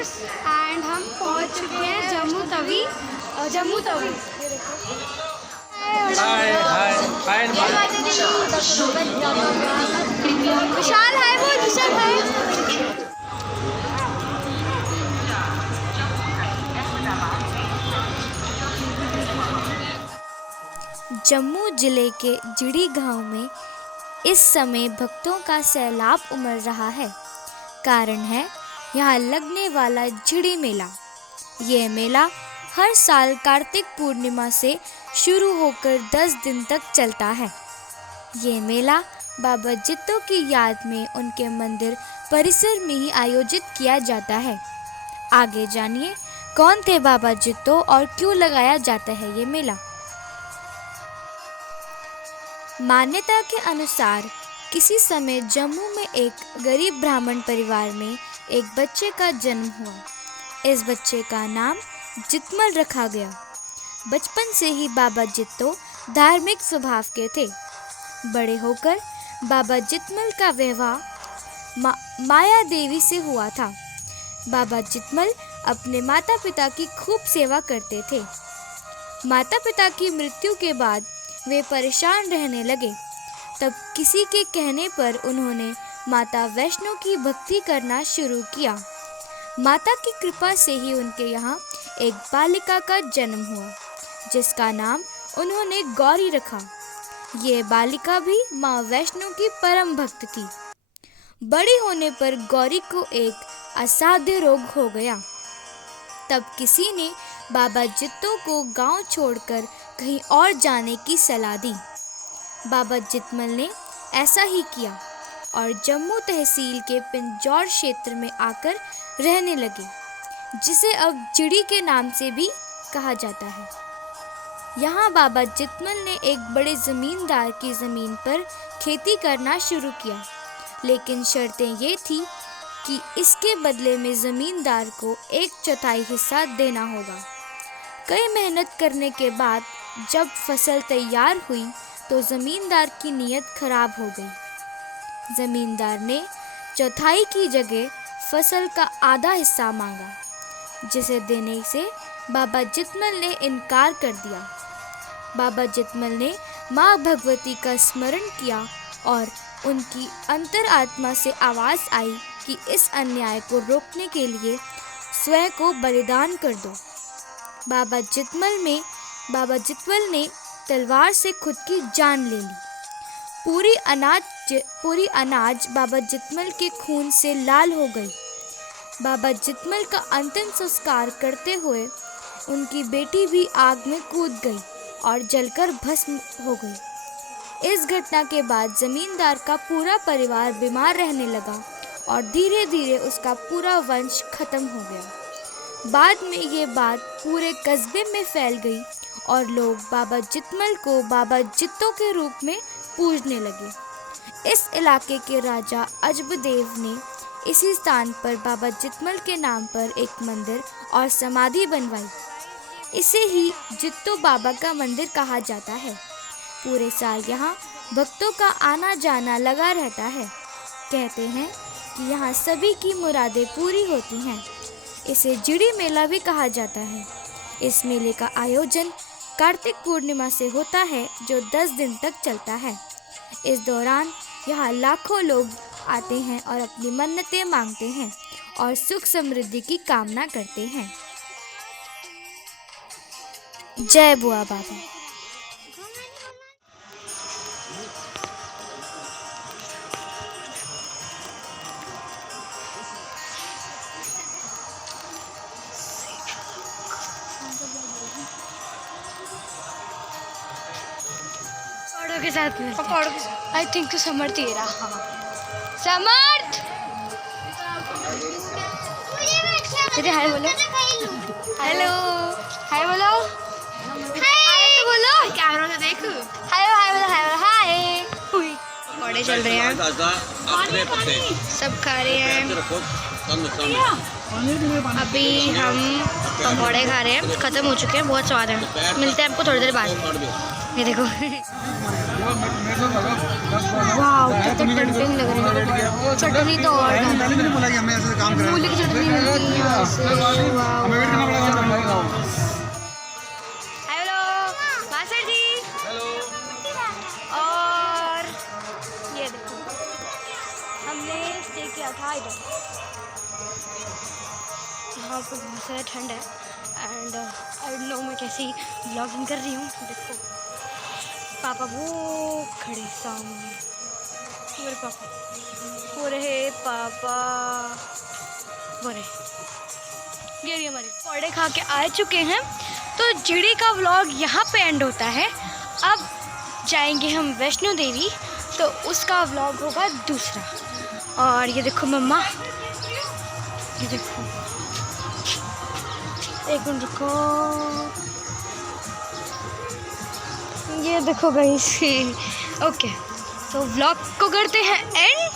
And हम पहुंच चुके हैं जम्मू तवी। विशाल है वो, विशाल है। जम्मू जिले के जिड़ी गांव में इस समय भक्तों का सैलाब उमड़ रहा है। कारण है यहाँ लगने वाला जिड़ी मेला। ये मेला हर साल कार्तिक पूर्णिमा से शुरू होकर 10 दिन तक चलता है। ये मेला बाबा जित्तो की याद में उनके मंदिर परिसर में ही आयोजित किया जाता है। आगे जानिए कौन थे बाबा जित्तो और क्यों लगाया जाता है ये मेला। मान्यता के अनुसार किसी समय जम्मू में एक गरीब ब्राह्मण परिवार में एक बच्चे का जन्म हुआ। इस बच्चे का नाम जितमल रखा गया। बचपन से ही बाबा जित्तो धार्मिक स्वभाव के थे। बड़े होकर बाबा जितमल का विवाह माया देवी से हुआ था। बाबा जितमल अपने माता पिता की खूब सेवा करते थे। माता पिता की मृत्यु के बाद वे परेशान रहने लगे। तब किसी के कहने पर उन्होंने माता वैष्णो की भक्ति करना शुरू किया। माता की कृपा से ही उनके यहाँ एक बालिका का जन्म हुआ, जिसका नाम उन्होंने गौरी रखा। ये बालिका भी माँ वैष्णो की परम भक्त थी। बड़ी होने पर गौरी को एक असाध्य रोग हो गया। तब किसी ने बाबा जित्तो को गांव छोड़कर कहीं और जाने की सलाह दी। बाबा जितमल ने ऐसा ही किया और जम्मू तहसील के पिंजौर क्षेत्र में आकर रहने लगे, जिसे अब जिड़ी के नाम से भी कहा जाता है। यहाँ बाबा जितमल ने एक बड़े ज़मींदार की ज़मीन पर खेती करना शुरू किया, लेकिन शर्तें ये थी कि इसके बदले में ज़मींदार को 1/4 हिस्सा देना होगा। कई मेहनत करने के बाद जब फसल तैयार हुई तो ज़मींदार की नीयत खराब हो गई। ज़मींदार ने 1/4 की जगह फसल का आधा हिस्सा मांगा, जिसे देने से बाबा जितमल ने इनकार कर दिया। बाबा जितमल ने माँ भगवती का स्मरण किया और उनकी अंतरात्मा से आवाज़ आई कि इस अन्याय को रोकने के लिए स्वयं को बलिदान कर दो। बाबा जितमल ने तलवार से खुद की जान ले ली। पूरी अनाज बाबा जितमल के खून से लाल हो गई। बाबा जितमल का अंतिम संस्कार करते हुए उनकी बेटी भी आग में कूद गई और जलकर भस्म हो गई। इस घटना के बाद जमींदार का पूरा परिवार बीमार रहने लगा और धीरे धीरे उसका पूरा वंश खत्म हो गया। बाद में ये बात पूरे कस्बे में फैल गई और लोग बाबा जितमल को बाबा जित्तो के रूप में पूजने लगे। इस इलाके के राजा अजबदेव ने इसी स्थान पर बाबा जितमल के नाम पर एक मंदिर और समाधि बनवाई। इसे ही जित्तो बाबा का मंदिर कहा जाता है। पूरे साल यहाँ भक्तों का आना जाना लगा रहता है। कहते हैं कि यहाँ सभी की मुरादें पूरी होती हैं। इसे जिड़ी मेला भी कहा जाता है। इस मेले का आयोजन कार्तिक पूर्णिमा से होता है, जो 10 दिन तक चलता है। इस दौरान यहाँ लाखों लोग आते हैं और अपनी मन्नतें मांगते हैं और सुख समृद्धि की कामना करते हैं। जय बुआ बाबा। पकौड़ों के साथ में आई थिंक तो समर्थ ही रहा। हाँ समर्थ, हाय बोलो। हेलो हाय बोलो। हाय तो बोलो, कैमरा से देखो। हाय हाय बोलो, हाय बोलो, हाय। पकौड़े चल रहे हैं, सब खा रहे हैं। अभी हम पकौड़े खा रहे हैं, ख़त्म हो चुके हैं, बहुत स्वाद है। मिलते हैं आपको थोड़ी देर बाद। ये देखो वाह कितना टेम्पटिंग लग रही है। चटनी तो और मूली की चटनी मिलती है यहाँ से। हेलो मास्टर जी। और ये देखो हमने स्टे किया था इधर, यहाँ पे बहुत सारा ठंड है एंड आई डोंट नो मैं कैसी व्लॉगिंग कर रही हूँ। देखो पापा वो खड़े सामने, मेरे पापा वो रहे, पापा वो रहे। ये हमारे पकौड़े खा के आ चुके हैं। तो जिड़ी का व्लॉग यहाँ पे एंड होता है। अब जाएंगे हम वैष्णो देवी, तो उसका व्लॉग होगा दूसरा। और ये देखो मम्मा, ये देखो, एक मिनट रुको, ये देखो गाइस। ओके तो व्लॉग को करते हैं एंड।